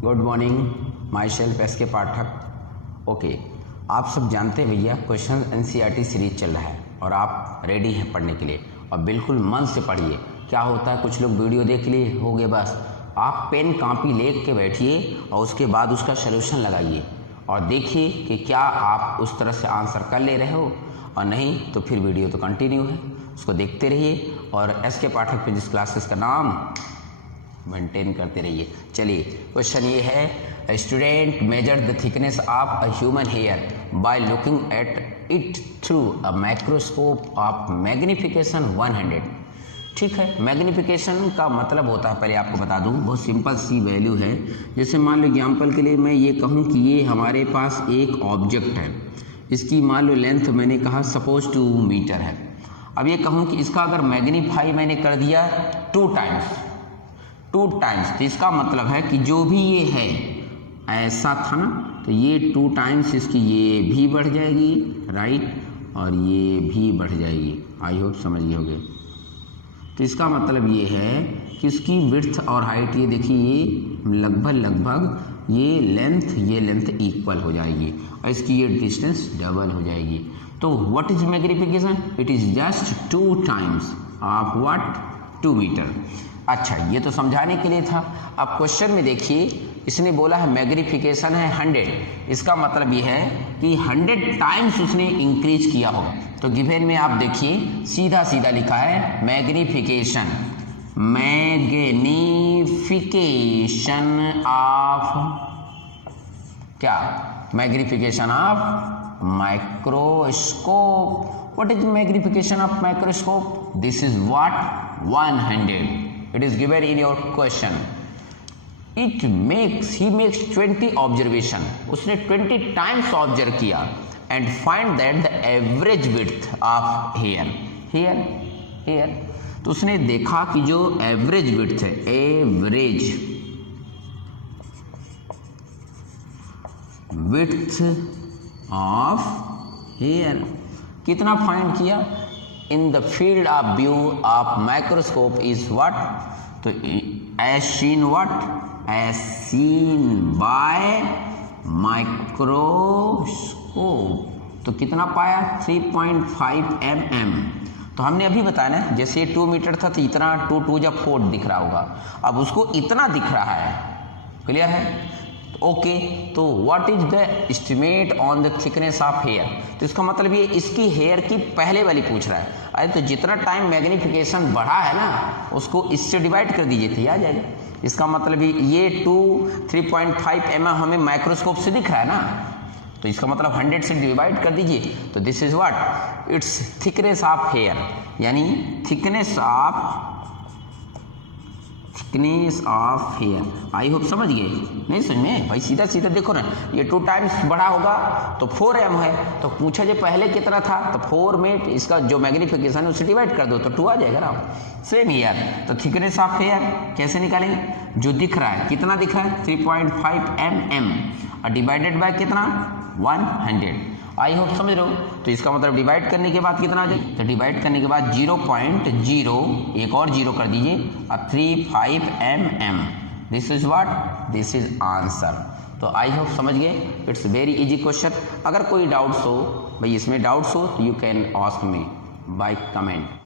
Good morning, my self S के पाठक। Okay, आप सब जानते हैं भैया क्वेश्चन एनसीईआरटी सीरीज चल रहा है और आप रेडी हैं पढ़ने के लिए और बिल्कुल मन से पढ़िए। क्या होता है, कुछ लोग वीडियो देख लिए हो गए, बस आप पेन कापी ले के बैठिए और उसके बाद उसका सलूशन लगाइए और देखिए कि क्या आप उस तरह से आंसर कर ले रहे हो, और नहीं तो फिर वीडियो तो कंटिन्यू है, उसको देखते रहिए और एस के पाठक फिजिक्स क्लासेस का नाम मेंटेन करते रहिए। चलिए, क्वेश्चन ये है, student measure the thickness of a human hair by looking at it through a microscope of magnification 100। ठीक है, मैग्निफिकेशन का मतलब होता है, पहले आपको बता दूं, बहुत सिंपल सी वैल्यू है। जैसे मान लो एग्जाम्पल के लिए मैं ये कहूँ कि ये हमारे पास एक ऑब्जेक्ट है, इसकी मान लो लेंथ मैंने कहा सपोज 2 मीटर है। अब ये कहूँ कि इसका अगर मैग्नीफाई मैंने कर दिया 2 टाइम्स, तो इसका मतलब है कि जो भी ये है ऐसा था ना, तो ये 2 टाइम्स इसकी ये भी बढ़ जाएगी, राइट, और ये भी बढ़ जाएगी। आई होप समझ गए होगे। तो इसका मतलब ये है कि इसकी विड्थ और हाइट, ये देखिए, ये लगभग ये लेंथ इक्वल हो जाएगी और इसकी ये डिस्टेंस डबल हो जाएगी। तो what is magnification? It is just 2 times of what, 2 metre. अच्छा, ये तो समझाने के लिए था। अब क्वेश्चन में देखिए, इसने बोला है मैग्निफिकेशन है 100, इसका मतलब ये है कि 100 टाइम्स उसने इंक्रीज किया होगा। तो गिवन में आप देखिए सीधा सीधा लिखा है मैग्निफिकेशन ऑफ क्या, magnification of microscope. What is magnification of microscope? This is what, 100। It is given in your question. He makes 20 observation. उसने 20 times observe किया and find that the average width of hair. तो उसने देखा कि जो average width है, average width of hair कितना find किया? In the field of view of microscope is what? तो as seen what? As seen by microscope। तो कितना पाया? 3.5 mm। तो हमने अभी बताया ना, जैसे 2 मीटर था तो इतना 2 2 जब 4 दिख रहा होगा, अब उसको इतना दिख रहा है। क्लियर है? ओके, तो what is the estimate on the thickness of hair? तो इसका मतलब ये इसकी हेयर की पहले वाली पूछ रहा है। अरे तो जितना टाइम मैग्निफिकेशन बढ़ा है ना, उसको इससे डिवाइड कर दीजिए तो आ जाएगा। इसका मतलब ये 3.5 mm हमें माइक्रोस्कोप से दिख रहा है ना, तो इसका मतलब 100 से डिवाइड कर दीजिए, तो this is what, it's thickness of hair, यानी thickness of hair. I hope समझ गए। नहीं समझ में भाई, सीधा सीधा देखो ना, ये 2 टाइम्स बड़ा होगा तो 4 m है, तो पूछा जो पहले कितना था, तो 4 में इसका जो मैग्निफिकेशन है उसे डिवाइड कर दो तो 2 आ जाएगा ना। सेम हेयर, तो थिकनेस ऑफ हेयर कैसे निकालेंगे? जो दिख रहा है, कितना दिख रहा है? 3.5 mm और डिवाइडेड बाय कितना? 100। आई होप समझ रहे हो। तो इसका मतलब डिवाइड करने के बाद कितना आ जाए? तो डिवाइड करने के बाद 0.0 एक और 0 कर दीजिए और 3.5 mm। This is what, this is answer. तो आई होप समझ गए। It's very easy question. अगर कोई डाउट्स हो भाई, इसमें डाउट्स हो तो you can ask me by comment.